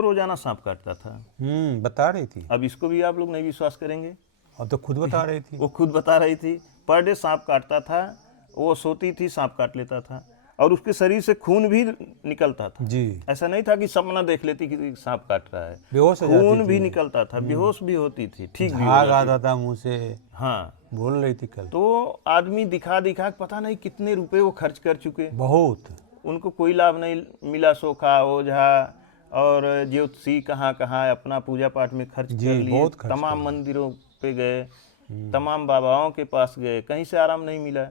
को रोजाना सांप काटता था। बता रही थी। अब इसको भी आप लोग नहीं विश्वास करेंगे, अब तो खुद बता रही थी। वो खुद बता रही थी। पर डे सांप काटता था, वो सोती थी सांप काट लेता था, और उसके शरीर से खून भी निकलता था। जी, ऐसा नहीं था कि सपना देख लेती कि सांप काट रहा है, बेहोश हो जाती खून थी। भी निकलता था, बेहोश भी होती थी, ठीक भी हो झाग जाती। आता था मुंह से, हाँ, बोल रही थी कल। तो आदमी दिखा दिखा के पता नहीं कितने रुपए वो खर्च कर चुके, बहुत। उनको कोई लाभ नहीं मिला। सोखा ओझा और ज्योतिषी कहाँ कहाँ अपना पूजा पाठ में खर्च जी, कर लिए, बहुत खर्च तमाम मंदिरों पे गए, तमाम बाबाओं के पास गए, कहीं से आराम नहीं मिला।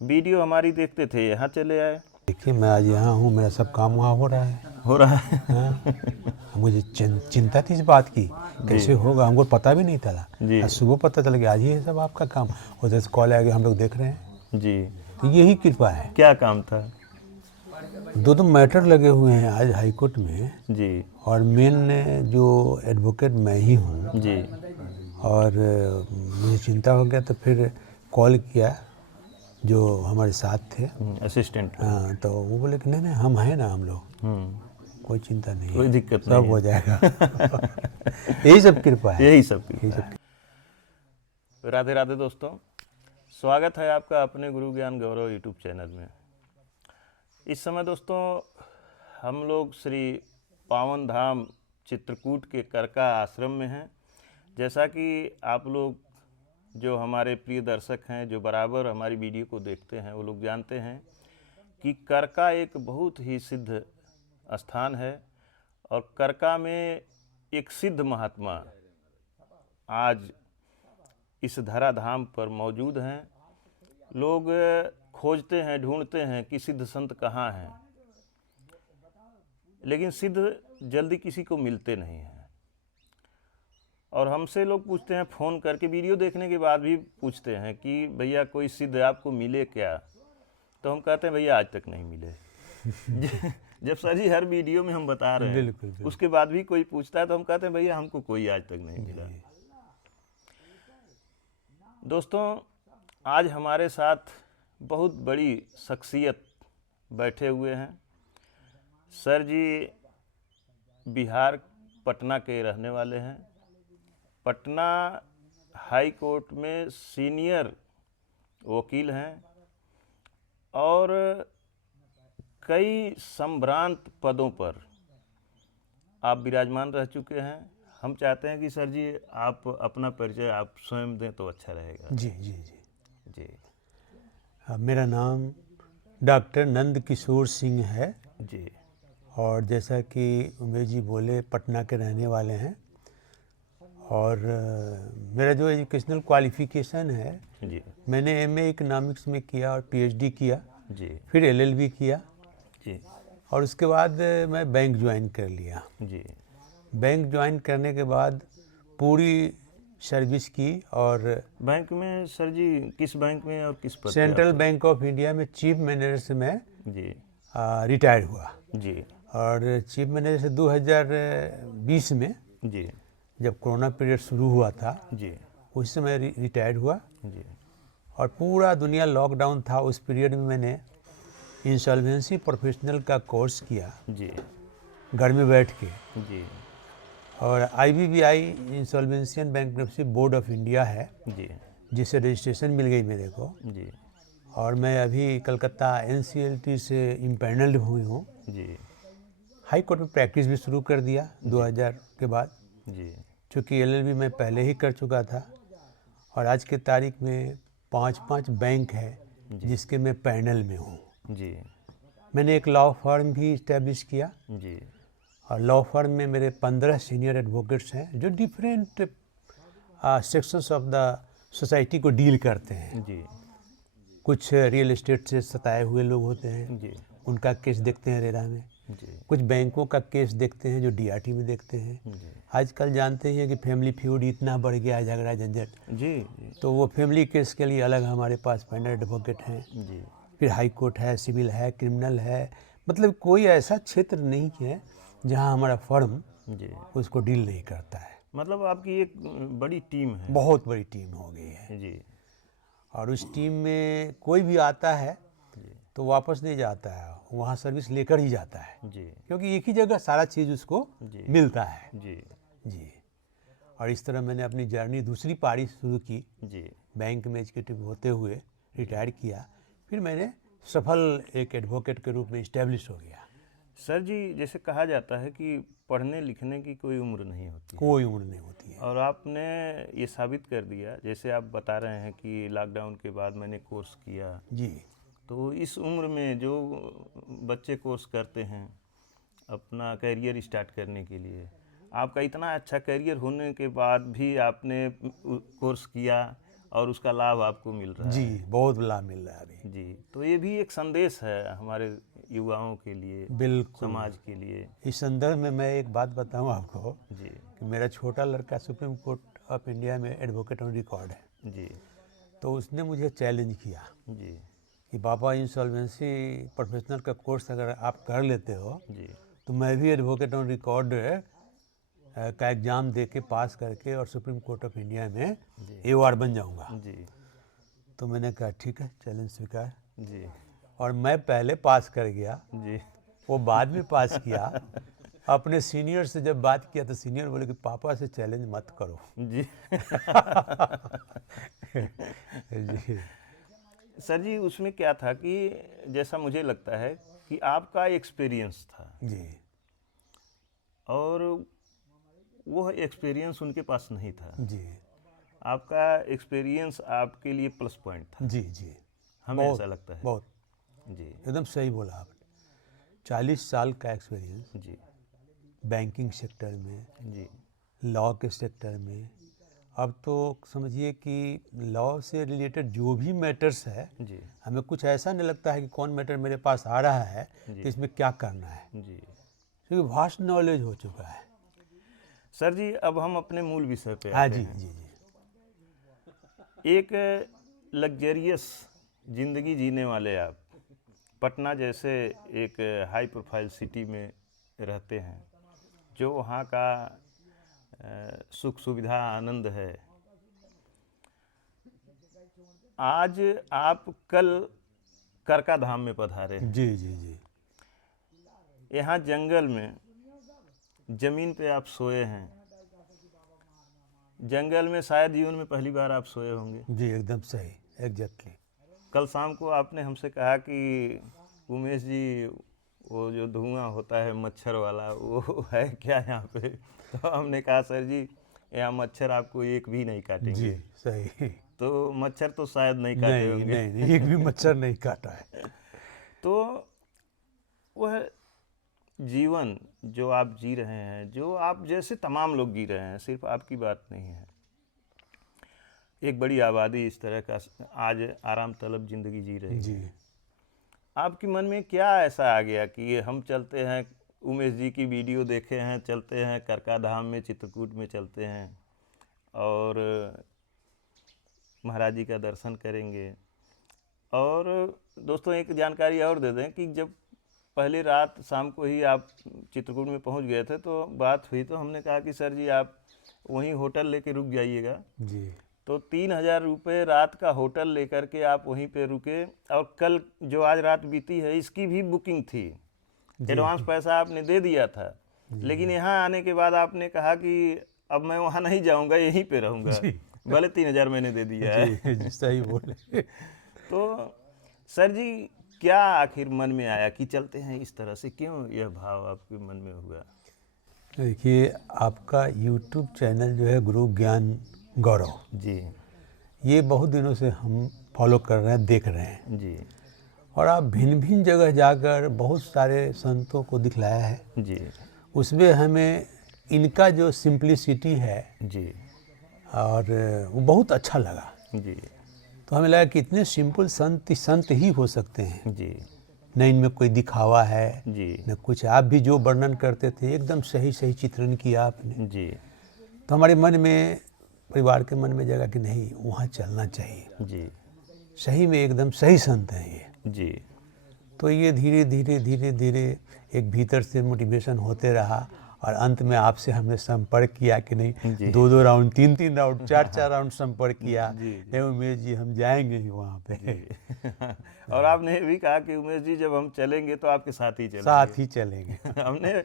वीडियो हमारी देखते थे, यहाँ चले आए। देखिए, मैं आज यहाँ हूँ, मेरा सब काम वहाँ हो रहा है। हो रहा है। हाँ? मुझे चिंता थी इस बात की, कैसे होगा, हमको पता भी नहीं था। जी आज सुबह पता चल गया आज ये सब आपका काम। उधर से कॉल आ गया, हम लोग देख रहे हैं। जी, तो यही कृपा है। क्या काम था? दो मैटर लगे हुए हैं आज हाई कोर्ट में, जी और मेन जो एडवोकेट मैं ही हूँ। जी और मुझे चिंता हो गया, तो फिर कॉल किया जो हमारे साथ थे। असिस्टेंट। हाँ, तो वो बोले कि नहीं हम हैं ना, हम लोग, कोई चिंता नहीं कोई है, दिक्कत सब नहीं हो जाएगा। यही सब कृपा है। यही सब राधे राधे दोस्तों, स्वागत है आपका अपने गुरु ज्ञान गौरव यूट्यूब चैनल में। इस समय दोस्तों हम लोग श्री पावन धाम चित्रकूट के करका आश्रम में हैं। जैसा कि आप लोग जो हमारे प्रिय दर्शक हैं, जो बराबर हमारी वीडियो को देखते हैं, वो लोग जानते हैं कि करका एक बहुत ही सिद्ध स्थान है, और करका में एक सिद्ध महात्मा आज इस धराधाम पर मौजूद हैं। लोग खोजते हैं, ढूंढते हैं कि सिद्ध संत कहाँ हैं, लेकिन सिद्ध जल्दी किसी को मिलते नहीं हैं। और हमसे लोग पूछते हैं फ़ोन करके, वीडियो देखने के बाद भी पूछते हैं कि भैया कोई सिद्ध आपको मिले क्या? तो हम कहते हैं भैया आज तक नहीं मिले। जब सर जी हर वीडियो में हम बता रहे हैं, बिल्कुल। उसके बाद भी कोई पूछता है तो हम कहते हैं भैया हमको कोई आज तक नहीं मिला। दोस्तों आज हमारे साथ बहुत बड़ी शख्सियत बैठे हुए हैं। सर जी बिहार पटना के रहने वाले हैं। पटना हाई कोर्ट में सीनियर वकील हैं और कई संभ्रांत पदों पर आप विराजमान रह चुके हैं। हम चाहते हैं कि सर जी आप अपना परिचय आप स्वयं दें तो अच्छा रहेगा। जी जी जी जी मेरा नाम डॉक्टर नंद किशोर सिंह है, जी और जैसा कि उमेश जी बोले पटना के रहने वाले हैं। और मेरा जो एजुकेशनल क्वालिफ़िकेशन है, जी मैंने एमए इकोनॉमिक्स में किया और पीएचडी किया, जी फिर एलएलबी किया, जी और उसके बाद मैं बैंक ज्वाइन कर लिया। जी बैंक ज्वाइन करने के बाद पूरी सर्विस की, और बैंक में सर जी किस बैंक में और किस पद पे सेंट्रल बैंक ऑफ इंडिया में चीफ मैनेजर से मैं जी रिटायर हुआ। जी और चीफ मैनेजर से 2020 में, जी जब कोरोना पीरियड शुरू हुआ था, जी उस समय रिटायर्ड हुआ। जी और पूरा दुनिया लॉकडाउन था, उस पीरियड में मैंने इंसॉल्वेंसी प्रोफेशनल का कोर्स किया जी घर में बैठ के। जी और IBBI insolvency and bankruptcy board of India है, जी जिससे रजिस्ट्रेशन मिल गई मेरे को। जी और मैं अभी कलकत्ता NCLT से इम्पैनल्ड हुई हूँ। जी हाई कोर्ट में प्रैक्टिस भी शुरू कर दिया 2000 के बाद, जी चूँकि LLB मैं पहले ही कर चुका था। और आज के तारीख में 5 बैंक है जिसके मैं पैनल में हूँ। जी मैंने एक लॉ फर्म भी इस्टेब्लिश किया, जी और लॉ फर्म में मेरे 15 सीनियर एडवोकेट्स हैं जो different sections of the society को डील करते हैं। जी कुछ रियल एस्टेट से सताए हुए लोग होते हैं, जी उनका केस देखते हैं रेरा में। जी कुछ बैंकों का केस देखते हैं जो DRT में देखते हैं। जी आजकल जानते हैं कि फैमिली फ्यूड इतना बढ़ गया है, झगड़ा झंझट, जी तो वो फैमिली केस के लिए अलग हमारे पास पैनल एडवोकेट हैं। जी फिर हाई कोर्ट है, सिविल है, क्रिमिनल है, मतलब कोई ऐसा क्षेत्र नहीं है जहां हमारा फर्म जी उसको डील नहीं करता है। मतलब आपकी एक बड़ी टीम है। बहुत बड़ी टीम हो गई है। जी और उस टीम में कोई भी आता है तो वापस नहीं जाता है, वहाँ सर्विस लेकर ही जाता है, जी क्योंकि एक ही जगह सारा चीज़ उसको जी मिलता है। जी जी। और इस तरह मैंने अपनी जर्नी दूसरी पारी शुरू की, जी बैंक में एग्जीक्यूटिव होते हुए रिटायर किया, फिर मैंने सफल एक एडवोकेट के रूप में इस्टेब्लिश हो गया। सर जी, जैसे कहा जाता है कि पढ़ने लिखने की कोई उम्र नहीं होती है, कोई उम्र नहीं होती है। और आपने ये साबित कर दिया। जैसे आप बता रहे हैं कि लॉकडाउन के बाद मैंने कोर्स किया, जी तो इस उम्र में जो बच्चे कोर्स करते हैं अपना करियर स्टार्ट करने के लिए, आपका इतना अच्छा करियर होने के बाद भी आपने कोर्स किया और उसका लाभ आपको मिल रहा जी, है। बहुत लाभ मिल रहा है अभी। जी, तो ये भी एक संदेश है हमारे युवाओं के लिए, बिल्कुल। समाज के लिए। इस संदर्भ में मैं एक बात बताऊं आपको जी कि मेरा छोटा लड़का सुप्रीम कोर्ट ऑफ इंडिया में एडवोकेट ऑन रिकॉर्ड है। जी तो उसने मुझे चैलेंज किया जी कि पापा, इंसॉल्वेंसी प्रोफेशनल का कोर्स अगर आप कर लेते हो जी तो मैं भी एडवोकेट ऑन रिकॉर्ड का एग्ज़ाम दे के पास करके और सुप्रीम कोर्ट ऑफ इंडिया में एवार्ड बन जाऊंगा। जी तो मैंने कहा ठीक है, चैलेंज स्वीकार। जी और मैं पहले पास कर गया, जी वो बाद में पास किया। अपने सीनियर से जब बात किया तो सीनियर बोले कि पापा से चैलेंज मत करो। जी जी सर जी, उसमें क्या था कि जैसा मुझे लगता है कि आपका एक्सपीरियंस था जी और वो एक्सपीरियंस उनके पास नहीं था। जी आपका एक्सपीरियंस आपके लिए प्लस पॉइंट था, जी जी हमें बहुत ऐसा लगता है। बहुत जी एकदम सही बोला आपने। 40 साल का एक्सपीरियंस जी बैंकिंग सेक्टर में, जी लॉ के सेक्टर में। अब तो समझिए कि लॉ से रिलेटेड जो भी मैटर्स है, जी हमें कुछ ऐसा नहीं लगता है कि कौन मैटर मेरे पास आ रहा है जी तो इसमें क्या करना है, जी क्योंकि वास्ट नॉलेज हो चुका है। सर जी, अब हम अपने मूल विषय पे हाँ आते जी हैं। जी जी एक लग्जरियस ज़िंदगी जीने वाले आप पटना जैसे एक हाई प्रोफाइल सिटी में रहते हैं, जो वहाँ का सुख सुविधा आनंद है। आज आप कल करका धाम में पधारे हैं। जी जी जी यहाँ जंगल में ज़मीन पे आप सोए हैं। जंगल में शायद जीवन में पहली बार आप सोए होंगे। जी एकदम सही, एग्जैक्टली। कल शाम को आपने हमसे कहा कि उमेश जी, वो जो धुआं होता है मच्छर वाला, वो है क्या यहाँ पे? तो हमने कहा सर जी, यहाँ मच्छर आपको एक भी नहीं जी काटेंगे। सही। तो मच्छर तो शायद नहीं काटे नहीं होंगे। नहीं नहीं, एक भी मच्छर नहीं काटा है। तो वह जीवन जो आप जी रहे हैं, जो आप जैसे तमाम लोग जी रहे हैं, सिर्फ आपकी बात नहीं है। एक बड़ी आबादी इस तरह का आज आराम तलब ज़िंदगी जी रही जी है। आपके मन में क्या ऐसा आ गया कि हम चलते हैं, उमेश जी की वीडियो देखे हैं, चलते हैं करका धाम में, चित्रकूट में चलते हैं और महाराज जी का दर्शन करेंगे। और दोस्तों एक जानकारी और दे दें कि जब पहली रात शाम को ही आप चित्रकूट में पहुंच गए थे तो बात हुई, तो हमने कहा कि सर जी आप वहीं होटल लेके रुक जाइएगा। जी तो 3,000 रुपये रात का होटल लेकर के आप वहीं पे रुके, और कल जो आज रात बीती है इसकी भी बुकिंग थी, एडवांस पैसा आपने दे दिया था। लेकिन यहाँ आने के बाद आपने कहा कि अब मैं वहाँ नहीं जाऊँगा, यहीं पे रहूँगा, भले 3,000 मैंने दे दिया है। जी सही बोले। तो सर जी, क्या आखिर मन में आया कि चलते हैं इस तरह से? क्यों यह भाव आपके मन में हुआ? देखिए, आपका यूट्यूब चैनल जो है गुरु ज्ञान गौरव, जी ये बहुत दिनों से हम फॉलो कर रहे हैं, देख रहे हैं। जी और आप भिन्न भिन्न जगह जाकर बहुत सारे संतों को दिखलाया है। जी उसमें हमें इनका जो सिंप्लिसिटी है जी और वो बहुत अच्छा लगा। जी तो हमें लगा कि इतने सिंपल संत ही हो सकते हैं, जी न इनमें कोई दिखावा है जी न कुछ। आप भी जो वर्णन करते थे एकदम सही सही चित्रण किया आपने। जी तो हमारे मन में, परिवार के मन में जगह कि नहीं, वहाँ चलना चाहिए, जी सही में एकदम सही संत हैं ये। जी तो ये धीरे धीरे धीरे धीरे एक भीतर से मोटिवेशन होते रहा और अंत में आपसे हमने संपर्क किया कि जी। नहीं, 2-2 राउंड, 3-3 राउंड, 4-4 राउंड संपर्क किया। जी, नहीं उमेश जी, हम जाएंगे ही वहाँ पे। जी। और आपने ये भी कहा कि उमेश जी जब हम चलेंगे तो आपके साथ ही चलेंगे। साथ ही चलेंगे। हमने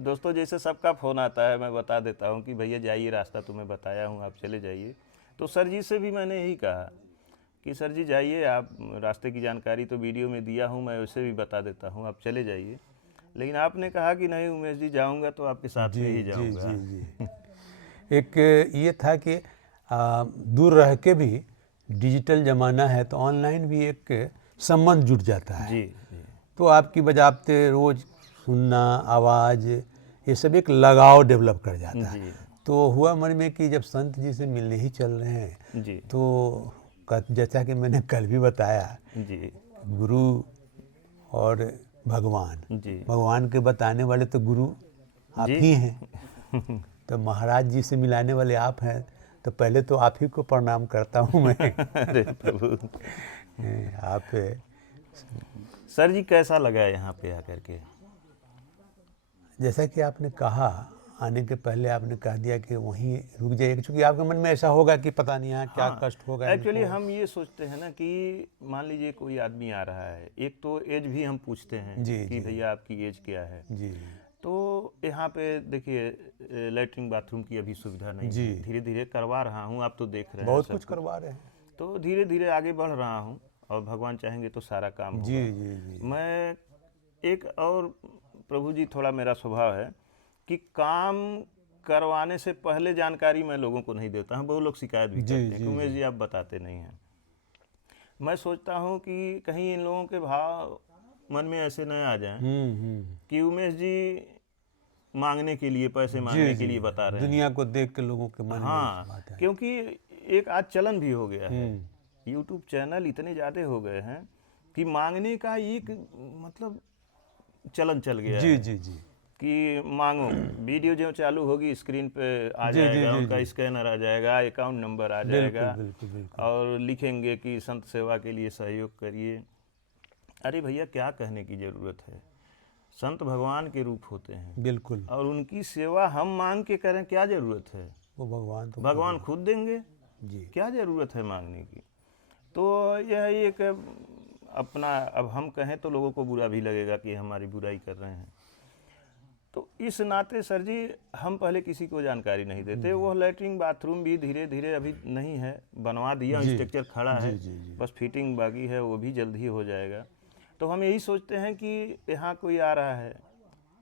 दोस्तों जैसे सबका फ़ोन आता है, मैं बता देता हूँ कि भैया जाइए, रास्ता तुम्हें बताया हूँ, आप चले जाइए। तो सर जी से भी मैंने यही कहा कि सर जी जाइए, आप रास्ते की जानकारी तो वीडियो में दिया हूँ, मैं वैसे भी बता देता हूँ, आप चले जाइए। लेकिन आपने कहा कि नहीं उमेश जी, जाऊँगा तो आपके साथ में ही जी जाऊँगा। जी जी। एक ये था कि दूर रह के भी डिजिटल ज़माना है तो ऑनलाइन भी एक संबंध जुट जाता है। जी जी तो आपकी बजाबते रोज़ सुनना, आवाज़, ये सब एक लगाव डेवलप कर जाता है। जी तो हुआ मन में कि जब संत जी से मिलने ही चल रहे हैं जी तो जैसा कि मैंने कल भी बताया, जी गुरु और भगवान, जी भगवान के बताने वाले तो गुरु आप जी। ही हैं। तो महाराज जी से मिलाने वाले आप हैं, तो पहले तो आप ही को प्रणाम करता हूँ मैं। अरे प्रभु। आप सर जी कैसा लगा यहाँ पे आकर के? जैसा कि आपने कहा, आने के पहले आपने कह दिया कि वहीं रुक जाइए, क्योंकि आपके मन में ऐसा होगा कि पता नहीं यहाँ क्या कष्ट होगा एक्चुअली इनको। हम ये सोचते हैं ना कि मान लीजिए कोई आदमी आ रहा है, एक तो एज भी हम पूछते हैं जी, कि जी। भैया आपकी एज क्या है। जी तो यहाँ पे देखिए लैट्रिन बाथरूम की अभी सुविधा नहीं जी। है, धीरे धीरे करवा रहा हूँ, आप तो देख रहे हैं बहुत सब कुछ करवा रहे हैं। तो धीरे धीरे आगे बढ़ रहा हूँ और भगवान चाहेंगे तो सारा काम जी होगा। जी जी मैं एक और प्रभु जी, थोड़ा मेरा स्वभाव है कि काम करवाने से पहले जानकारी मैं लोगों को नहीं देता हूँ। बहुत लोग शिकायत भी जी, करते हैं कि जी, उमेश जी आप बताते नहीं हैं। मैं सोचता हूँ कि कहीं इन लोगों के भाव मन में ऐसे न आ जाएं कि उमेश जी मांगने के लिए, पैसे मांगने के लिए बता रहे हैं। दुनिया को देख के लोगों के मन में हाँ, बात है। क्योंकि एक आज चलन भी हो गया है, यूट्यूब चैनल इतने ज़्यादा हो गए हैं कि मांगने का एक मतलब चलन चल गया जी है जी जी कि मांगो, वीडियो जो चालू होगी स्क्रीन पे आ जी, जी, जाएगा, जी, उनका जी। स्कैनर आ जाएगा, अकाउंट नंबर आ बिल्कुल जाएगा बिल्कुल बिल्कुल। और लिखेंगे कि संत सेवा के लिए सहयोग करिए। अरे भैया क्या कहने की ज़रूरत है, संत भगवान के रूप होते हैं बिल्कुल, और उनकी सेवा हम मांग के करें, क्या ज़रूरत है? वो भगवान तो भगवान खुद देंगे, जी क्या ज़रूरत है मांगने की? तो यह एक अपना, अब हम कहें तो लोगों को बुरा भी लगेगा कि हमारी बुराई कर रहे हैं। तो इस नाते सर जी हम पहले किसी को जानकारी नहीं देते। वो लैट्रिन बाथरूम भी धीरे धीरे अभी नहीं है, बनवा दिया, जी, स्ट्रक्चर खड़ा है, जी, जी। बस फिटिंग बाकी है, वो भी जल्द ही हो जाएगा। तो हम यही सोचते हैं कि यहाँ कोई आ रहा है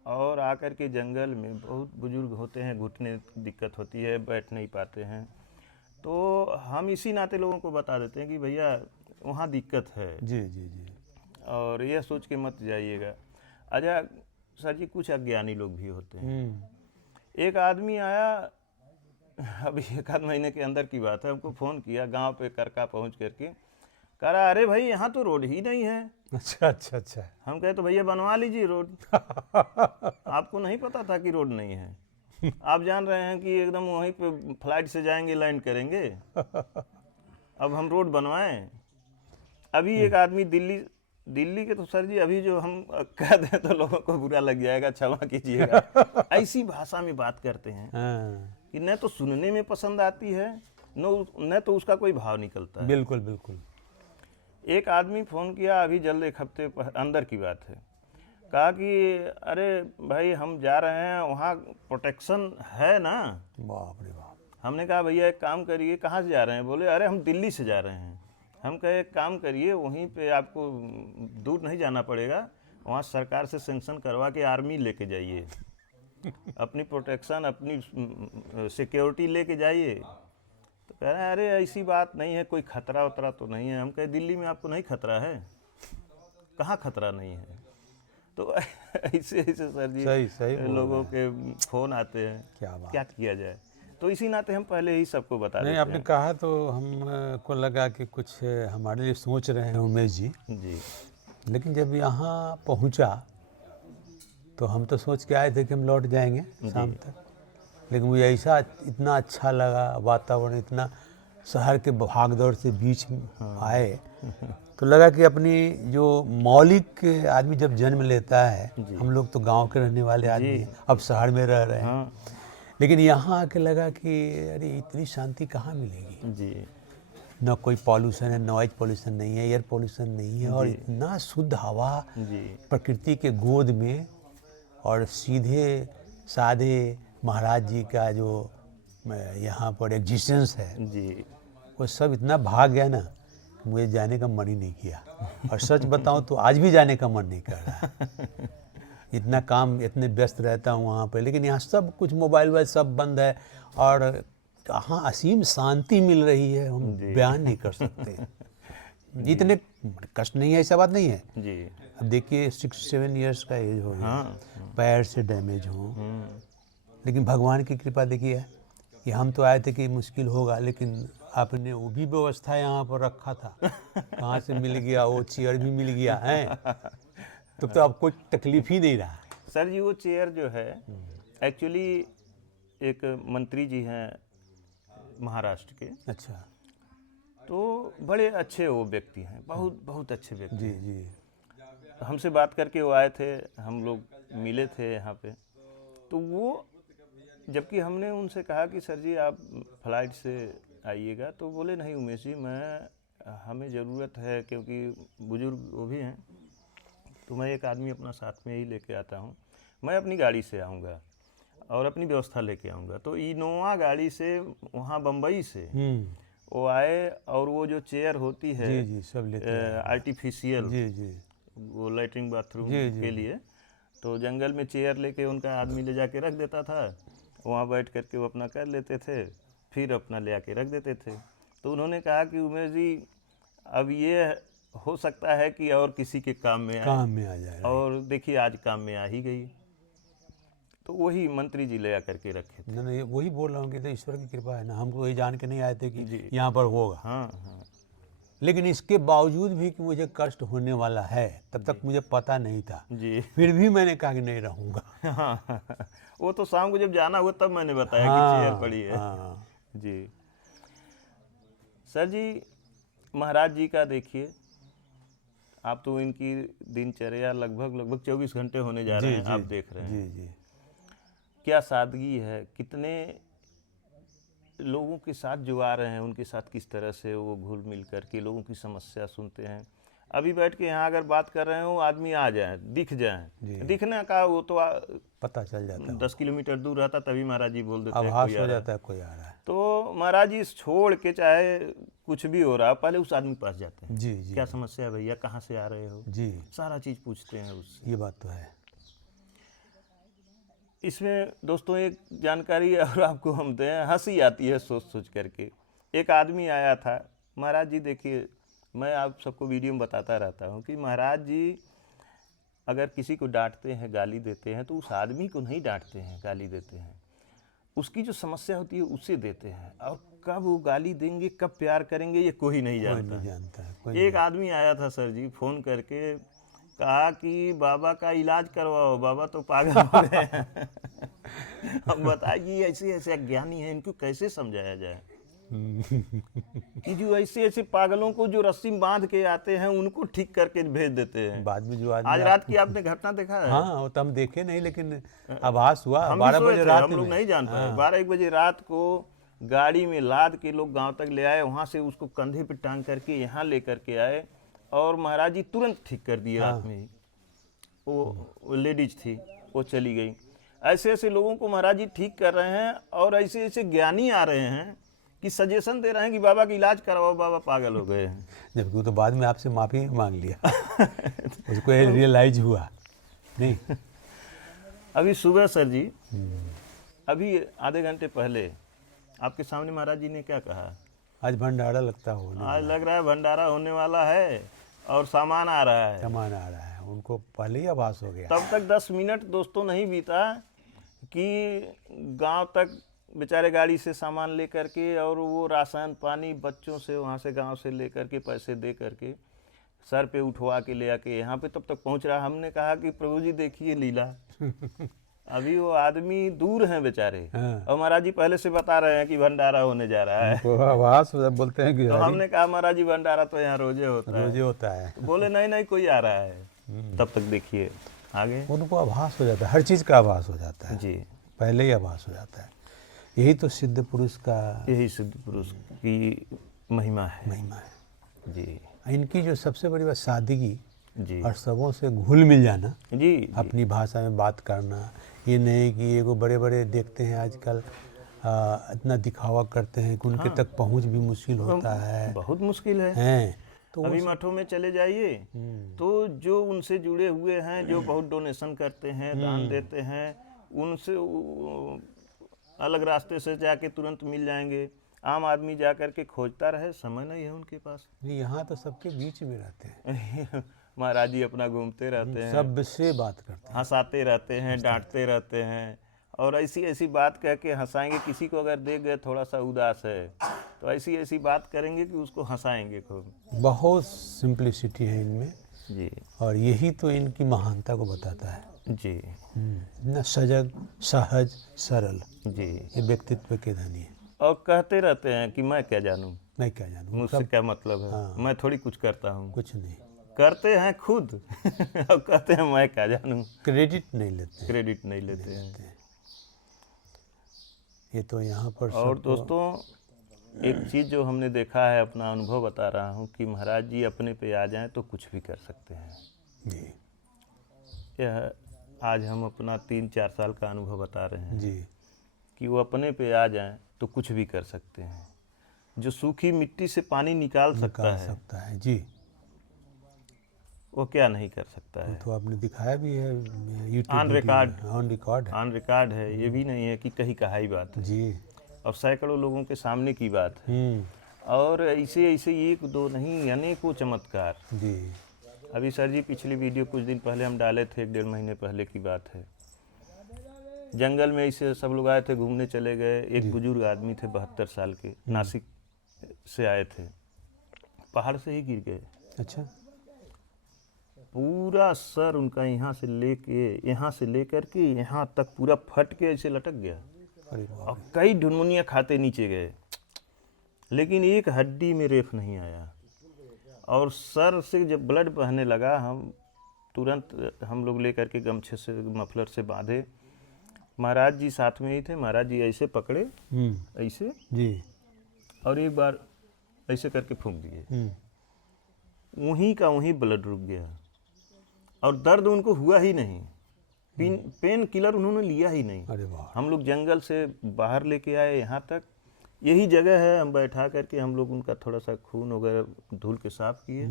और आकर के जंगल में, बहुत बुजुर्ग होते हैं, घुटने दिक्कत होती है, बैठ नहीं पाते हैं, तो हम इसी नाते लोगों को बता देते हैं कि भैया वहाँ दिक्कत है जी जी जी और यह सोच के मत जाइएगा। अच्छा सर जी, कुछ अज्ञानी लोग भी होते हैं। एक आदमी आया, अभी 1 आध महीने के अंदर की बात है, हमको फ़ोन किया गांव पे करका पहुंच करके, कह रहा अरे भाई यहाँ तो रोड ही नहीं है। अच्छा अच्छा अच्छा। हम कहे तो भैया बनवा लीजिए रोड। आपको नहीं पता था कि रोड नहीं है? आप जान रहे हैं कि एकदम वहीं पे फ्लाइट से जाएंगे, लैंड करेंगे, अब हम रोड बनवाएं? अभी एक आदमी दिल्ली के, तो सर जी अभी जो हम कह दें तो लोगों को बुरा लग जाएगा, क्षमा कीजिएगा, ऐसी भाषा में बात करते हैं कि न तो सुनने में पसंद आती है, न तो उसका कोई भाव निकलता है। बिल्कुल बिल्कुल। एक आदमी फ़ोन किया अभी जल्द, 1 हफ्ते अंदर की बात है, कहा कि अरे भाई हम जा रहे हैं, वहाँ प्रोटेक्शन है ना? बाप रे बाप। हमने कहा भैया एक काम करिए, कहाँ से जा रहे हैं? बोले अरे हम दिल्ली से जा रहे हैं। हम कहे एक काम करिए, वहीं पे आपको दूर नहीं जाना पड़ेगा, वहाँ सरकार से सेंक्शन करवा के आर्मी लेके जाइए, अपनी प्रोटेक्शन, अपनी सिक्योरिटी लेके जाइए। तो कह रहे हैं अरे ऐसी बात नहीं है, कोई खतरा उतरा तो नहीं है। हम कहे दिल्ली में आपको नहीं खतरा है? कहाँ खतरा नहीं है? तो ऐसे ऐसे सर जी सही लोगों के फ़ोन आते हैं, क्या बात। क्या किया जाए? तो इसी नाते हम पहले ही सबको बता देते नहीं, हैं। आपने कहा तो हमको लगा कि कुछ हमारे लिए सोच रहे हैं उमेश जी, जी लेकिन जब यहाँ पहुँचा तो हम तो सोच के आए थे कि हम लौट जाएंगे शाम तक, लेकिन मुझे ऐसा इतना अच्छा लगा वातावरण, इतना शहर के भागदौड़ से बीच में आए तो लगा कि अपनी जो मौलिक आदमी जब जन्म लेता है, हम लोग तो गांव के रहने वाले आदमी हैं, अब शहर में रह रहे हैं, हाँ लेकिन यहाँ आके लगा कि अरे इतनी शांति कहाँ मिलेगी। जी न कोई पॉल्यूशन है, नॉइज पॉल्यूशन नहीं है, एयर पॉल्यूशन नहीं है, और इतना शुद्ध हवा जी प्रकृति के गोद में, और सीधे साधे महाराज जी का जो यहाँ पर एग्जिस्टेंस है, जी वो सब इतना भाग गया ना कि मुझे जाने का मन ही नहीं किया। और सच बताऊं तो आज भी जाने का मन नहीं कर रहा। इतना काम, इतने व्यस्त रहता हूँ वहाँ पे, लेकिन यहाँ सब कुछ मोबाइल वोबाइल सब बंद है, और कहाँ असीम शांति मिल रही है, हम बयान नहीं कर सकते। इतने कष्ट नहीं है, ऐसा बात नहीं है। जी अब देखिए 6-7 इयर्स का एज हो गया, हाँ पैर से डैमेज हो, लेकिन भगवान की कृपा देखिए कि हम तो आए थे कि मुश्किल होगा, लेकिन आपने वो भी व्यवस्था यहाँ पर रखा था, कहाँ से मिल गया, वो चेयर भी मिल गया है, तो अब कोई तकलीफ ही नहीं रहा। सर जी वो चेयर जो है एक्चुअली एक मंत्री जी हैं महाराष्ट्र के, अच्छा, तो बड़े अच्छे वो व्यक्ति हैं, बहुत बहुत अच्छे व्यक्ति जी हैं। जी, हमसे बात करके वो आए थे, हम लोग मिले थे यहाँ पे, तो वो जबकि हमने उनसे कहा कि सर जी आप फ्लाइट से आइएगा, तो बोले नहीं उमेश जी हमें ज़रूरत है, क्योंकि बुजुर्ग वो भी हैं, तो मैं एक आदमी अपना साथ में ही लेके आता हूँ, मैं अपनी गाड़ी से आऊँगा और अपनी व्यवस्था लेके आऊँगा। तो इनोवा गाड़ी से वहाँ बम्बई से वो आए, और वो जो चेयर होती है जी जी, सब लेते हैं। आर्टिफिशियल, जी जी, वो लैट्रिन बाथरूम जी, जी, के लिए, तो जंगल में चेयर लेके उनका आदमी ले जाके रख देता था, वहाँ बैठ करके वो अपना कर लेते थे, फिर अपना ले आके रख देते थे। तो उन्होंने कहा कि उमेश जी अब ये हो सकता है कि और किसी के काम में आए, काम में आ जाए। और देखिए आज काम में आ ही गई। तो वही मंत्री जी ले आकर के रखे थे। नहीं, वही बोल रहा हूँ कि तो ईश्वर की कृपा है ना, हमको वही जान के नहीं आए थे कि जी। यहाँ पर होगा। हाँ हाँ लेकिन इसके बावजूद भी कि मुझे कष्ट होने वाला है, तब तक मुझे पता नहीं था, जी फिर भी मैंने कहा कि नहीं रहूँगा। हाँ वो तो शाम को जब जाना हुआ तब मैंने बताया कि चेयर पड़ी है। हाँ, जी सर जी, महाराज जी का देखिए, आप तो इनकी दिनचर्या लगभग 24 घंटे होने जा रहे हैं, आप देख रहे हैं जी जी, क्या सादगी है, कितने लोगों के साथ जो आ रहे हैं उनके साथ किस तरह से वो घुल मिल करके लोगों की समस्या सुनते हैं। अभी बैठ के यहाँ अगर बात कर रहे हो, आदमी आ जाए, दिख जाए, दिखने का वो तो पता चल जाता है, 10 किलोमीटर दूर रहता तभी महाराज जी बोल देते हैं आभास कोई हो आ रहा है। जाता है कोई आ रहा है। तो महाराज जी छोड़ के चाहे कुछ भी हो रहा, पहले उस आदमी के पास जाते हैं, जी जी, क्या समस्या है भैया, कहाँ से आ रहे हो, जी, सारा चीज़ पूछते हैं उससे। ये बात तो है। इसमें दोस्तों एक जानकारी और आपको हम दें, हंसी आती है सोच सोच करके। एक आदमी आया था, महाराज जी देखिए, मैं आप सबको वीडियो में बताता रहता हूँ कि महाराज जी अगर किसी को डांटते हैं, गाली देते हैं, तो उस आदमी को नहीं डांटते हैं, गाली देते हैं, उसकी जो समस्या होती है उसे देते हैं। और कब वो गाली देंगे, कब प्यार करेंगे, ये कोई नहीं जानता। नहीं जानता है। एक आदमी आया था सर जी, फ़ोन करके कहा कि बाबा का इलाज करवाओ, बाबा तो पागल हो गए हैं। अब बताइए ऐसे ऐसे अज्ञानी हैं, इनको कैसे समझाया जाए कि जो ऐसे ऐसे पागलों को जो रस्सी में बांध के आते हैं उनको ठीक करके भेज देते हैं। बाद में जो आदमी आज रात की आपने घटना देखा है? हाँ, वो तो हम देखे नहीं, लेकिन आभास हुआ। हम भी 12 सोए बजे थे, रात हम लोग में। नहीं जान पाए। 12-1 बजे रात को गाड़ी में लाद के लोग गांव तक ले आए, वहां से उसको कंधे पे टांग करके यहाँ ले करके आए, और महाराज जी तुरंत ठीक कर दिए रात में ही। वो लेडीज थी, वो चली गई। ऐसे ऐसे लोगों को महाराज जी ठीक कर रहे हैं, और ऐसे ऐसे ज्ञानी आ रहे हैं कि सजेशन दे रहे हैं कि बाबा का इलाज करवाओ, बाबा पागल हो गए हैं। जबकि वो तो बाद में आपसे माफ़ी मांग लिया। उसको रियलाइज हुआ नहीं। अभी सुबह सर जी, अभी आधे घंटे पहले आपके सामने महाराज जी ने क्या कहा? आज भंडारा लगता हो, आज लग रहा है भंडारा होने वाला है और सामान आ रहा है। सामान आ रहा है, उनको पहले ही आभास हो गया। तब तक 10 मिनट दोस्तों नहीं बीता कि गांव तक बेचारे गाड़ी से सामान ले करके, और वो राशन पानी बच्चों से वहाँ से गांव से ले करके पैसे दे करके सर पे उठवा के ले आके यहाँ पे तब तक पहुँच रहा। हमने कहा कि प्रभु जी देखिए लीला, अभी वो आदमी दूर हैं बेचारे, हाँ। और महाराज जी पहले से बता रहे हैं कि भंडारा होने जा रहा है। वो आवाज बोलते हैं कि तो हमने कहा महाराज जी भंडारा तो यहाँ रोजे होता है। रोजे होता है। तो बोले नहीं नहीं कोई आ रहा है। तब तक देखिए आगे। उनको आभास हो जाता है, हर चीज़ का आभास हो जाता है, जी, पहले ही आभास हो जाता है। यही तो सिद्ध पुरुष का यही सिद्ध पुरुष की महिमा है। महिमा है। जी इनकी जो सबसे बड़ी बात सादगी जी और सबों से घुल मिल जाना, जी अपनी भाषा में बात करना। ये नहीं कि ये को बड़े बड़े देखते हैं आजकल इतना दिखावा करते हैं कि उनके तक पहुंच भी मुश्किल होता है। बहुत मुश्किल है। हैं तो अभी मठों में चले जाइए तो जो उनसे जुड़े हुए हैं, जो बहुत डोनेशन करते हैं, दान देते हैं, उनसे अलग रास्ते से जाके तुरंत मिल जाएंगे। आम आदमी जा कर के खोजता रहे, समय नहीं है उनके पास। यहाँ तो सबके बीच में रहते हैं, महाराज जी अपना घूमते रहते हैं, सबसे बात करते हैं। हंसाते रहते हैं, डांटते रहते हैं, और ऐसी ऐसी बात कह के हंसाएंगे। किसी को अगर देख गए थोड़ा सा उदास है तो ऐसी ऐसी बात करेंगे कि उसको हंसाएंगे खूब। बहुत सिंप्लिसिटी है इनमें, जी और यही तो इनकी महानता को बताता है। जी इतना सजग, सहज, सरल, जी। ये व्यक्तित्व के धनी है। और कहते रहते हैं कि मैं क्या जानूं, मैं क्या जानूं, मुझसे क्या मतलब है, मैं थोड़ी कुछ करता हूँ। कुछ नहीं, करते हैं खुद और कहते हैं मैं क्या जानूं, क्रेडिट नहीं लेते हैं। क्रेडिट नहीं लेते हैं। ये तो यहाँ पर और सबको- दोस्तों एक चीज़ जो हमने देखा है, अपना अनुभव बता रहा हूँ, कि महाराज जी अपने पे आ जाएं तो कुछ भी कर सकते हैं। जी यह आज हम अपना 3-4 साल का अनुभव बता रहे हैं जी कि वो अपने पे आ जाएं तो कुछ भी कर सकते हैं। जो सूखी मिट्टी से पानी निकाल सकता है सकता है जी। वो क्या नहीं कर सकता है। तो आपने दिखाया भी है YouTube on record, on record है ऑन रिकॉर्ड है। ये भी नहीं है कि कहीं कहाई बात है, जी। और सैकड़ों लोगों के सामने की बात है। और ऐसे ऐसे एक दो नहीं, अनेकों चमत्कार। जी अभी सर जी पिछली वीडियो कुछ दिन पहले हम डाले थे, 1-1.5 महीने पहले की बात है। जंगल में ऐसे सब लोग आए थे, घूमने चले गए। एक बुजुर्ग आदमी थे 72 साल के, नासिक से आए थे, पहाड़ से ही गिर गए। अच्छा, पूरा सर उनका यहाँ से लेकर के यहाँ तक पूरा फट के ऐसे लटक गया, अरे बाप और कई ढुनमुनिया खाते नीचे गए, लेकिन एक हड्डी में रेफ नहीं आया। और सर से जब ब्लड बहने लगा, हम तुरंत हम लोग लेकर के गमछे से, मफलर से बांधे। महाराज जी साथ में ही थे। महाराज जी ऐसे पकड़े, ऐसे, जी और एक बार ऐसे करके फूंक दिए। वहीं का वहीं ब्लड रुक गया, और दर्द उनको हुआ ही नहीं। पेन किलर उन्होंने लिया ही नहीं। अरे वाह, हम लोग जंगल से बाहर लेके आए यहाँ तक, यही जगह है, हम बैठा करके हम लोग उनका थोड़ा सा खून वगैरह धुल के साफ किए।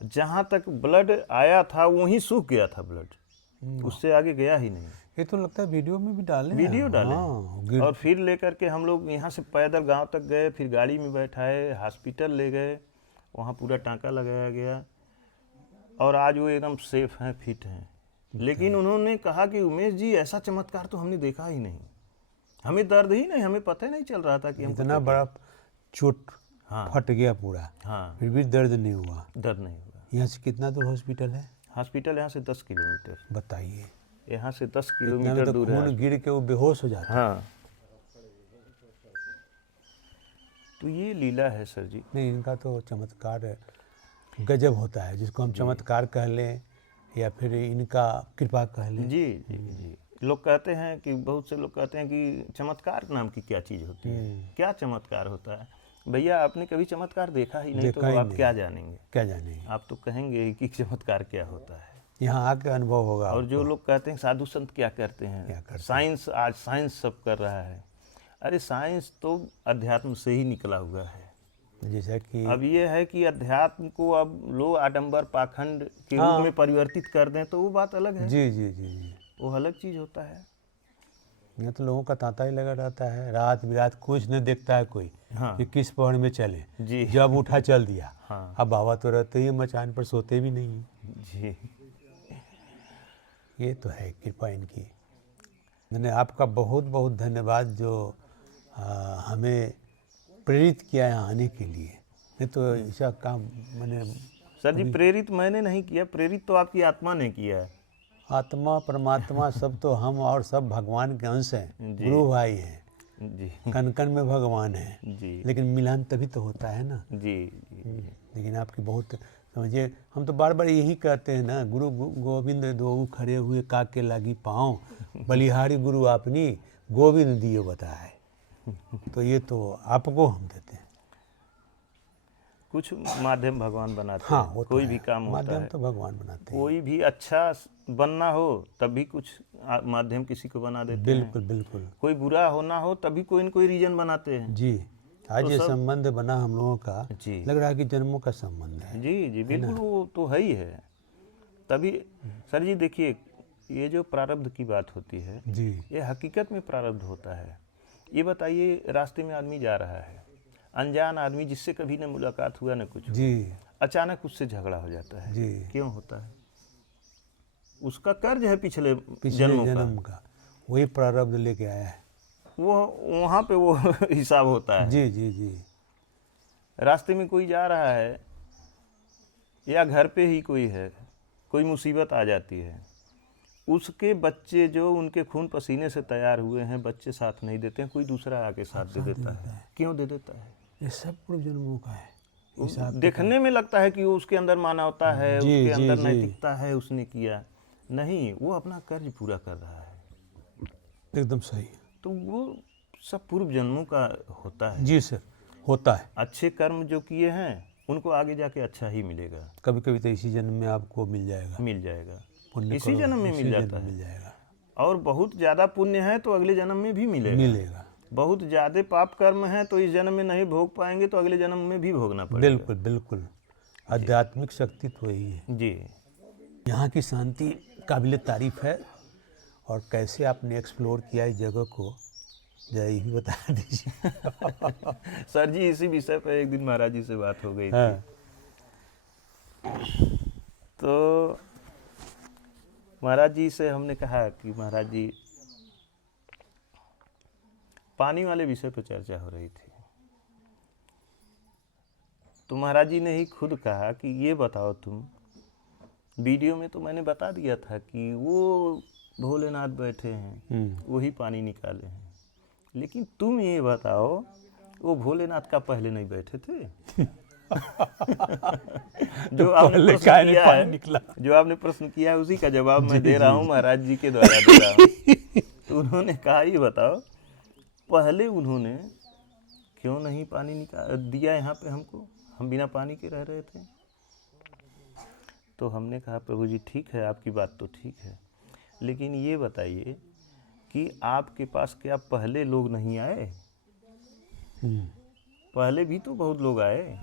जहाँ तक ब्लड आया था वहीं सूख गया था ब्लड, उससे आगे गया ही नहीं। ये तो लगता है वीडियो में भी डाले हैं। वीडियो डाले। हाँ, और फिर लेकर के हम लोग यहाँ से पैदल गांव तक गए, फिर गाड़ी में बैठाए, हॉस्पिटल ले गए, वहाँ पूरा टाँका लगाया गया, और आज वो एकदम सेफ हैं, फिट हैं। लेकिन उन्होंने कहा कि उमेश जी ऐसा चमत्कार तो हमने देखा ही नहीं, हमें दर्द ही नहीं, हमें पता ही नहीं चल रहा था कि हम इतना बड़ा चोट, हाँ फट गया पूरा, हाँ, फिर भी दर्द नहीं हुआ। दर्द नहीं हुआ। यहाँ से कितना दूर हॉस्पिटल है हॉस्पिटल यहाँ से 10 किलोमीटर, बताइए। यहाँ से 10 इतना किलोमीटर तो दूर है। खून गिर के वो बेहोश हो जाता है। हाँ, तो ये लीला है सर जी। नहीं, इनका तो चमत्कार गजब होता है, जिसको हम चमत्कार कह लें या फिर इनका कृपा कह लें। जी जी जी। लोग कहते हैं कि, बहुत से लोग कहते हैं कि चमत्कार नाम की क्या चीज़ होती है, क्या चमत्कार होता है। भैया आपने कभी चमत्कार देखा ही नहीं, तो आप क्या जानेंगे, क्या जानेंगे। आप तो कहेंगे कि चमत्कार क्या होता है। यहाँ आके अनुभव होगा। और जो लोग कहते हैं साधु संत क्या करते हैं, साइंस, आज साइंस सब कर रहा है। अरे साइंस तो अध्यात्म से ही निकला हुआ है। जैसा कि अब ये है कि अध्यात्म को अब लोग आडंबर पाखंड के रूप में परिवर्तित कर दें तो वो बात अलग है, जी जी जी जी, वो अलग चीज़ होता है। यहाँ तो लोगों का तांता ही लगा रहता है, रात बिरात कुछ नहीं देखता है कोई, हाँ कि किस पहर में चले, जी, जब उठा चल दिया। हाँ अब बाबा तो रहते ही मचान पर, सोते भी नहीं। जी। ये तो है कृपा इनकी। मैंने आपका बहुत बहुत धन्यवाद जो हमें प्रेरित किया यहाँ आने के लिए। नहीं तो ऐसा काम मैंने सर जी प्रेरित मैंने नहीं किया, प्रेरित तो आपकी आत्मा ने किया है। आत्मा परमात्मा सब तो हम और सब भगवान के अंश हैं, गुरु भाई हैं, जी कण कण में भगवान है। जी लेकिन मिलान तभी तो होता है ना। जी जी लेकिन आपकी बहुत समझिए, हम तो बार बार यही कहते हैं ना, गुरु गोविंद दो खड़े हुए काके लागी पाँव, बलिहारी गुरु आपनी गोविंद दियो बताए। तो ये तो आपको हम देते हैं। कुछ माध्यम भगवान बनाते हाँ, हैं, वो तो कोई है। भी काम होता माध्यम है, तो भगवान बनाते हैं। कोई भी अच्छा बनना हो तभी कुछ माध्यम किसी को बना देते हैं, बिल्कुल बिल्कुल कोई बुरा होना हो तभी कोई न कोई रीजन बनाते हैं। जी। आज तो ये सब संबंध बना हम लोगों का, जी लग रहा है कि जन्मों का संबंध है। जी जी बिल्कुल, वो तो है ही है। तभी सर जी देखिए, ये जो प्रारब्ध की बात होती है, जी ये हकीकत में प्रारब्ध होता है। ये बताइए, रास्ते में आदमी जा रहा है, अनजान आदमी जिससे कभी न मुलाकात हुआ न कुछ, जी अचानक उससे झगड़ा हो जाता है। जी। क्यों होता है? उसका कर्ज है पिछले पिछले जन्मों का, जन्म का वही प्रारब्ध लेके आया है। वो वहाँ पे वो हिसाब होता है। जी जी जी रास्ते में कोई जा रहा है या घर पे ही कोई है, कोई मुसीबत आ जाती है, उसके बच्चे जो उनके खून पसीने से तैयार हुए हैं, बच्चे साथ नहीं देते हैं, कोई दूसरा आके साथ दे देता है। क्यों दे देता है? ये सब पूर्व जन्मों का है हिसाब। देखने में लगता है कि वो उसके अंदर मानवता है, जी, उसके जी, अंदर जी। नैतिकता है, उसने किया नहीं, वो अपना कर्ज पूरा कर रहा है। एकदम सही। तो वो सब पूर्व जन्मों का होता है। जी सर, होता है। अच्छे कर्म जो किए हैं उनको आगे जाके अच्छा ही मिलेगा, कभी कभी तो इसी जन्म में आपको मिल जाएगा, मिल जाएगा, पुण्य इसी करो, जन्म में इसी मिल जन्म जाता है। मिल जाएगा, और बहुत ज़्यादा पुण्य है तो अगले जन्म में भी मिलेगा। मिलेगा। बहुत ज़्यादा पाप कर्म है तो इस जन्म में नहीं भोग पाएंगे तो अगले जन्म में भी भोगना पड़ेगा। बिल्कुल बिल्कुल। आध्यात्मिक शक्ति तो यही है। जी यहाँ की शांति काबिल तारीफ है। और कैसे आपने एक्सप्लोर किया इस जगह को, जरा ये भी बता दीजिए। सर जी, इसी विषय पर एक दिन महाराज जी से बात हो गई थी। हाँ। तो महाराज जी से हमने कहा कि महाराज जी, पानी वाले विषय पर चर्चा हो रही थी, तो महाराज जी ने ही खुद कहा कि ये बताओ तुम, वीडियो में तो मैंने बता दिया था कि वो भोलेनाथ बैठे हैं, वही पानी निकाले हैं, लेकिन तुम ये बताओ वो भोलेनाथ का पहले नहीं बैठे थे? जो आपने प्रश्न किया है, जो आपने प्रश्न किया है उसी का जवाब मैं दे रहा हूँ, महाराज जी के द्वारा दे रहा हूँ। तो उन्होंने कहा, ये बताओ पहले उन्होंने क्यों नहीं पानी निकाल दिया यहाँ पे हमको, हम बिना पानी के रह रहे थे? तो हमने कहा, प्रभु जी ठीक है, आपकी बात तो ठीक है, लेकिन ये बताइए कि आपके पास क्या पहले लोग नहीं आए? पहले भी तो बहुत लोग आए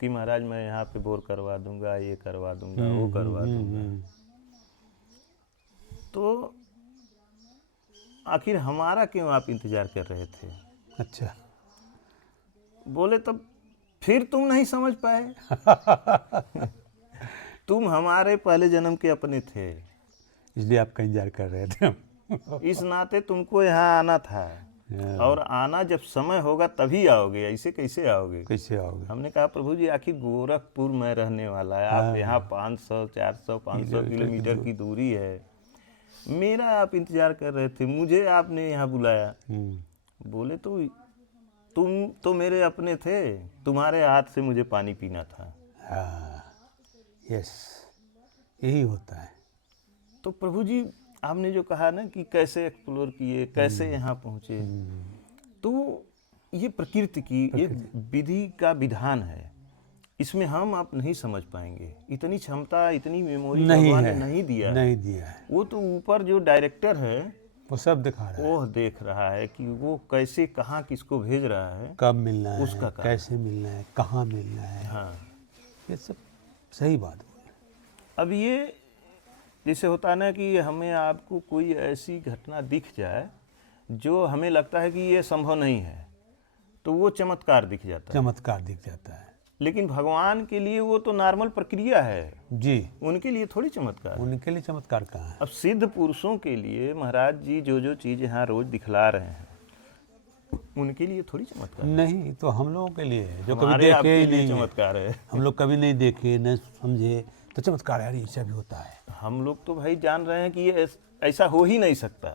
कि महाराज मैं यहाँ पे बोर करवा दूंगा, ये करवा दूंगा, वो करवा दूंगा। तो आखिर हमारा क्यों आप इंतजार कर रहे थे? अच्छा। बोले तब फिर तुम नहीं समझ पाए। तुम हमारे पहले जन्म के अपने थे, इसलिए आपका इंतजार कर रहे थे। इस नाते तुमको यहाँ आना था, और आना जब समय होगा तभी आओगे, ऐसे कैसे आओगे? कैसे आओगे? हमने कहा, प्रभु जी आखिर गोरखपुर में रहने वाला है, आप यहाँ 500 400 500 किलोमीटर की दूरी है, मेरा आप इंतजार कर रहे थे, मुझे आपने यहाँ बुलाया। बोले तो तुम तो मेरे अपने थे, तुम्हारे हाथ से मुझे पानी पीना था। हाँ, यस, यही होता है। तो प्रभु जी आपने जो कहा ना कि कैसे एक्सप्लोर किए, कैसे यहाँ पहुँचे, तो ये प्रकृति की एक विधि का विधान है, इसमें हम आप नहीं समझ पाएंगे। इतनी क्षमता, इतनी मेमोरी भगवान ने नहीं दिया है। नहीं दिया है। वो तो ऊपर जो डायरेक्टर है वो सब दिखा रहा है, वो देख रहा है कि वो कैसे कहाँ किसको भेज रहा है, कब मिलना है, उसका काम। कैसे मिलना है, कहाँ मिलना है। हाँ, ये सब सही बात है। अब ये जैसे होता है ना कि हमें आपको कोई ऐसी घटना दिख जाए जो हमें लगता है कि ये संभव नहीं है, तो वो चमत्कार दिख जाता है। चमत्कार दिख जाता है। लेकिन भगवान के लिए वो तो नॉर्मल प्रक्रिया है जी, उनके लिए थोड़ी चमत्कार है। उनके लिए चमत्कार कहाँ है? अब सिद्ध पुरुषों के लिए महाराज जी जो जो चीज़ यहाँ रोज दिखला रहे हैं, उनके लिए थोड़ी चमत्कार है। नहीं, तो हम लोगों के लिए है, जो कभी हमारे देखे आपके ही लिए नहीं है। चमत्कार है। हम लोग कभी नहीं देखे, न समझे, तो चमत्कार यार ऐसा भी होता है। हम लोग तो भाई जान रहे हैं कि ये ऐसा हो ही नहीं सकता।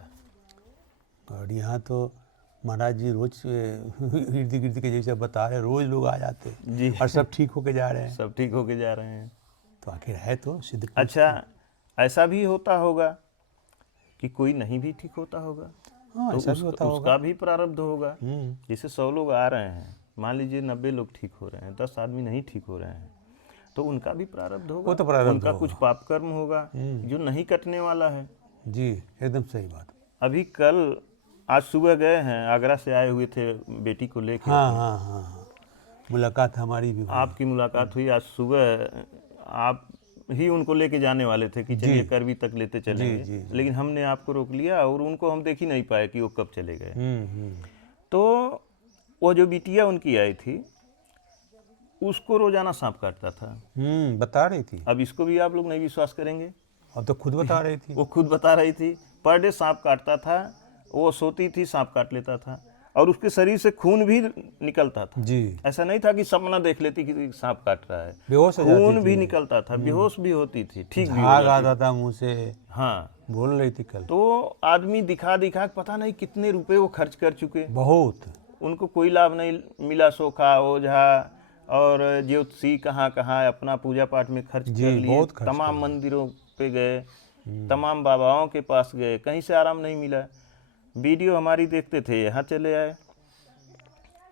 और यहाँ तो महाराज जी रोज इर्द गिर्द के जैसे बता रहे, रोज लोग आ जाते हैं जी। और सब ठीक होके जा रहे हैं। सब ठीक होके जा रहे हैं। तो आखिर है तो सिद्ध। अच्छा, ऐसा भी होता होगा कि कोई नहीं भी ठीक होता होगा, हाँ तो ऐसा भी होता होगा। उसका भी प्रारब्ध होगा। जैसे 100 लोग आ रहे हैं, मान लीजिए 90 लोग ठीक हो रहे हैं, 10 आदमी नहीं ठीक हो रहे हैं, तो उनका भी प्रारब्ध होगा। वो तो प्रारब्ध उनका होगा। कुछ पाप कर्म होगा जो नहीं कटने वाला है। जी एकदम सही बात। अभी कल आज सुबह गए हैं, आगरा से आए हुए थे बेटी को लेकर। हाँ हाँ हाँ हाँ, मुलाकात हमारी भी हुई। आपकी मुलाकात हुई आज सुबह। आप ही उनको लेके जाने वाले थे कि चलिए करवी तक लेते चलेंगे, जी। लेकिन हमने आपको रोक लिया और उनको हम देख ही नहीं पाए कि वो कब चले गए। हम्म। तो वो जो बिटिया उनकी आई थी, उसको रोजाना सांप काटता था। बता रही थी। अब इसको भी आप लोग नहीं विश्वास करेंगे, अब तो खुद बता रही थी। वो खुद बता रही थी। पर डे सांप काटता था, वो सोती थी सांप काट लेता था, और उसके शरीर से खून भी निकलता था। जी। ऐसा नहीं था कि सपना देख लेती कि सांप काट रहा है, बेहोश हो जाती खून थी। भी निकलता था, बेहोश भी होती थी, ठीक भी हो झाग जाती। आता था मुंह से। हाँ, बोल रही थी कल। तो आदमी दिखा दिखा के पता नहीं कितने रुपए वो खर्च कर चुके, बहुत। उनको कोई लाभ नहीं मिला। सोखा ओझा और ज्योतिषी कहाँ कहाँ अपना पूजा पाठ में खर्च कर लिए, बहुत खर्च तमाम मंदिरों पे गए, तमाम बाबाओं के पास गए, कहीं से आराम नहीं मिला। वीडियो हमारी देखते थे, यहाँ चले आए,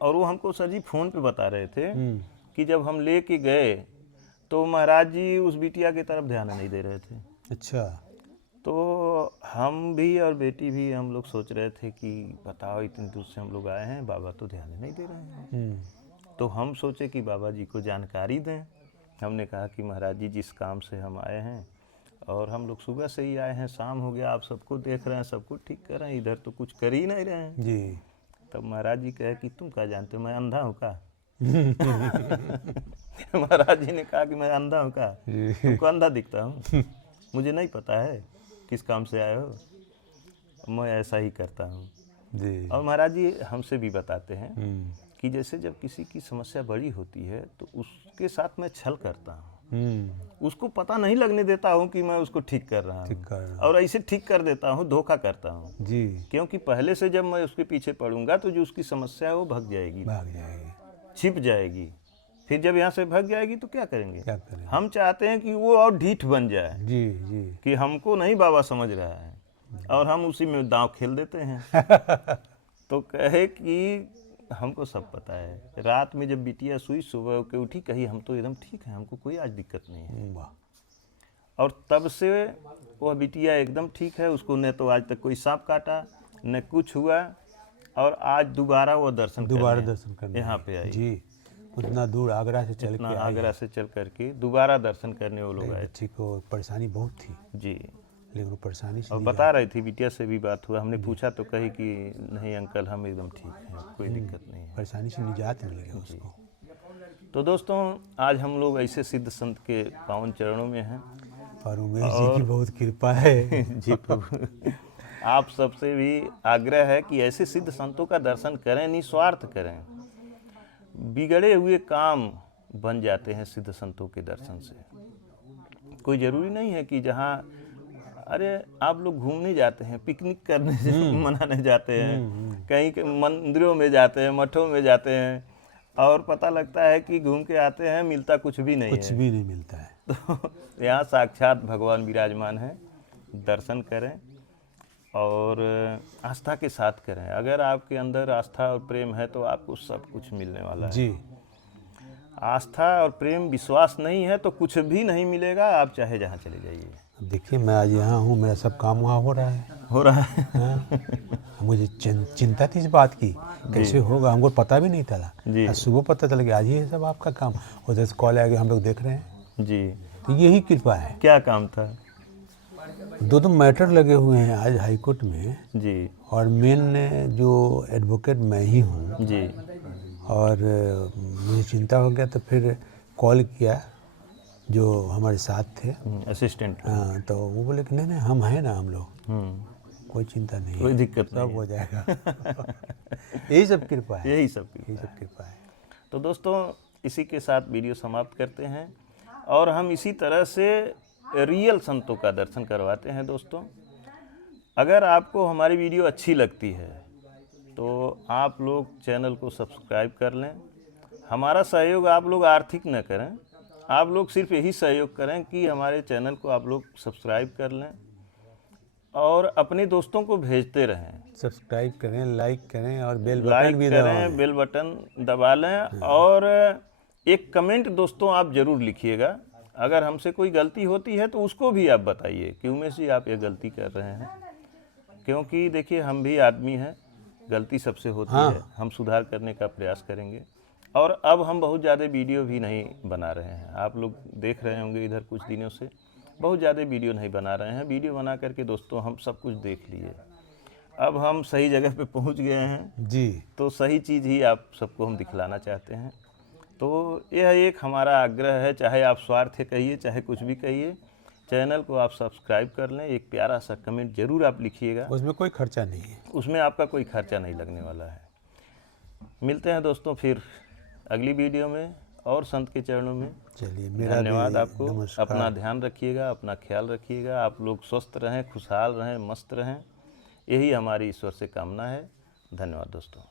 और वो हमको सर जी फ़ोन पे बता रहे थे कि जब हम लेके गए तो महाराज जी उस बिटिया की तरफ ध्यान नहीं दे रहे थे। अच्छा। तो हम भी और बेटी भी, हम लोग सोच रहे थे कि बताओ इतनी दूर से हम लोग आए हैं, बाबा तो ध्यान नहीं दे रहे हैं। तो हम सोचे कि बाबा जी को जानकारी दें। हमने कहा कि महाराज जी जिस काम से हम आए हैं, और हम लोग सुबह से ही आए हैं, शाम हो गया, आप सबको देख रहे हैं, सबको ठीक कर रहे हैं, इधर तो कुछ कर ही नहीं रहे हैं। जी। तब महाराज जी कहे कि तुम क्या जानते हो, मैं अंधा हूँ का? महाराज जी ने कहा कि मैं अंधा हूँ का? तुमको अंधा दिखता हूँ? मुझे नहीं पता है किस काम से आए हो, मैं ऐसा ही करता हूँ। जी। और महाराज जी हमसे भी बताते हैं कि जैसे जब किसी की समस्या बड़ी होती है तो उसके साथ मैं छल करता हूँ, उसको पता नहीं लगने देता हूँ कि मैं उसको ठीक कर रहा हूँ, और ऐसे ठीक कर देता हूँ, धोखा करता हूँ जी। क्योंकि पहले से जब मैं उसके पीछे पड़ूंगा तो जो उसकी समस्या है वो भाग जाएगी, छिप जाएगी। फिर जब यहाँ से भाग जाएगी तो क्या करेंगे? क्या करें? हम चाहते हैं कि वो और ढीठ बन जाए, जी जी। कि हमको नहीं बाबा समझ रहा है, और हम उसी में दांव खेल देते हैं। तो कहे कि हमको सब पता है। रात में जब बिटिया सोई, सुबह के उठी, कही हम तो एकदम ठीक है, हमको कोई आज दिक्कत नहीं है। वाह। और तब से वह बिटिया एकदम ठीक है, उसको न तो आज तक कोई सांप काटा, न कुछ हुआ, और आज दोबारा वो दर्शन करने यहाँ पे आई। जी। उतना दूर आगरा से चल के आगरा से चल करके दोबारा दर्शन करने वो लोग आए। बच्ची को परेशानी बहुत थी जी, लेकिन वो परेशानी से और बता रही थी, बिटिया से भी बात हुआ, हमने पूछा तो कही कि नहीं अंकल हम एकदम ठीक हैं, कोई दिक्कत नहीं है, परेशानी से निजात मिल गया उसको। तो दोस्तों आज हम लोग ऐसे सिद्ध संत के पावन चरणों में हैं, और उमेश जी की बहुत कृपा है। जी प्रभु, आप सबसे भी आग्रह है कि ऐसे सिद्ध संतों का दर्शन करें, निस्वार्थ करें। बिगड़े हुए काम बन जाते हैं सिद्ध संतों के दर्शन से। कोई ज़रूरी नहीं है कि जहाँ, अरे आप लोग घूमने जाते हैं, पिकनिक करने से मनाने जाते हैं, कहीं के मंदिरों में जाते हैं, मठों में जाते हैं, और पता लगता है कि घूम के आते हैं, मिलता कुछ भी नहीं है। कुछ भी नहीं मिलता है। तो यहाँ साक्षात भगवान विराजमान हैं, दर्शन करें और आस्था के साथ करें। अगर आपके अंदर आस्था और प्रेम है तो आपको सब कुछ मिलने वाला है। जी। आस्था और प्रेम विश्वास नहीं है तो कुछ भी नहीं मिलेगा, आप चाहे जहाँ चले जाइए। देखिए मैं आज यहाँ हूँ, मेरा सब काम वहाँ हो रहा है। हाँ? मुझे चिंता थी इस बात की, कैसे होगा, हमको पता भी नहीं था। आज सुबह पता चल गया आज ये सब आपका काम, उधर से कॉल आ गया, हम लोग देख रहे हैं जी। तो यही कृपा है। क्या काम था? दो मैटर लगे हुए हैं आज हाई कोर्ट में जी, और मेन जो एडवोकेट मैं ही हूँ जी, और मुझे चिंता हो गया तो फिर कॉल किया जो हमारे साथ थे असिस्टेंट। हाँ, तो वो बोले कि नहीं हम हैं ना, हम लोग, कोई चिंता नहीं, कोई दिक्कत नहीं, सब हो जाएगा। यही सब कृपा है, यही सब कृपा है। तो दोस्तों इसी के साथ वीडियो समाप्त करते हैं। और हम इसी तरह से रियल संतों का दर्शन करवाते हैं दोस्तों। अगर आपको हमारी वीडियो अच्छी लगती है तो आप लोग चैनल को सब्सक्राइब कर लें। हमारा सहयोग आप लोग आर्थिक न करें, आप लोग सिर्फ यही सहयोग करें कि हमारे चैनल को आप लोग सब्सक्राइब कर लें और अपने दोस्तों को भेजते रहें। सब्सक्राइब करें, लाइक करें और बेल बटन लाइक भी करें, दबाएं। बेल बटन दबा लें और एक कमेंट दोस्तों आप ज़रूर लिखिएगा। अगर हमसे कोई गलती होती है तो उसको भी आप बताइए कि उमेश जी आप ये गलती कर रहे हैं, क्योंकि देखिए हम भी आदमी हैं, गलती सबसे होती है, हम सुधार करने का प्रयास करेंगे। और अब हम बहुत ज़्यादा वीडियो भी नहीं बना रहे हैं, आप लोग देख रहे होंगे इधर कुछ दिनों से बहुत ज़्यादा वीडियो नहीं बना रहे हैं। वीडियो बना करके दोस्तों हम सब कुछ देख लिए, अब हम सही जगह पे पहुंच गए हैं जी, तो सही चीज़ ही आप सबको हम दिखलाना चाहते हैं। तो यह एक हमारा आग्रह है, चाहे आप स्वार्थ कहिए चाहे कुछ भी कहिए, चैनल को आप सब्सक्राइब कर लें। एक प्यारा सा कमेंट ज़रूर आप लिखिएगा, उसमें कोई खर्चा नहीं है। उसमें आपका कोई खर्चा नहीं लगने वाला है। मिलते हैं दोस्तों फिर अगली वीडियो में और संत के चरणों में। चलिए, मेरा धन्यवाद भी आपको। नमस्कार। अपना ध्यान रखिएगा, अपना ख्याल रखिएगा, आप लोग स्वस्थ रहें, खुशहाल रहें, मस्त रहें, यही हमारी ईश्वर से कामना है। धन्यवाद दोस्तों।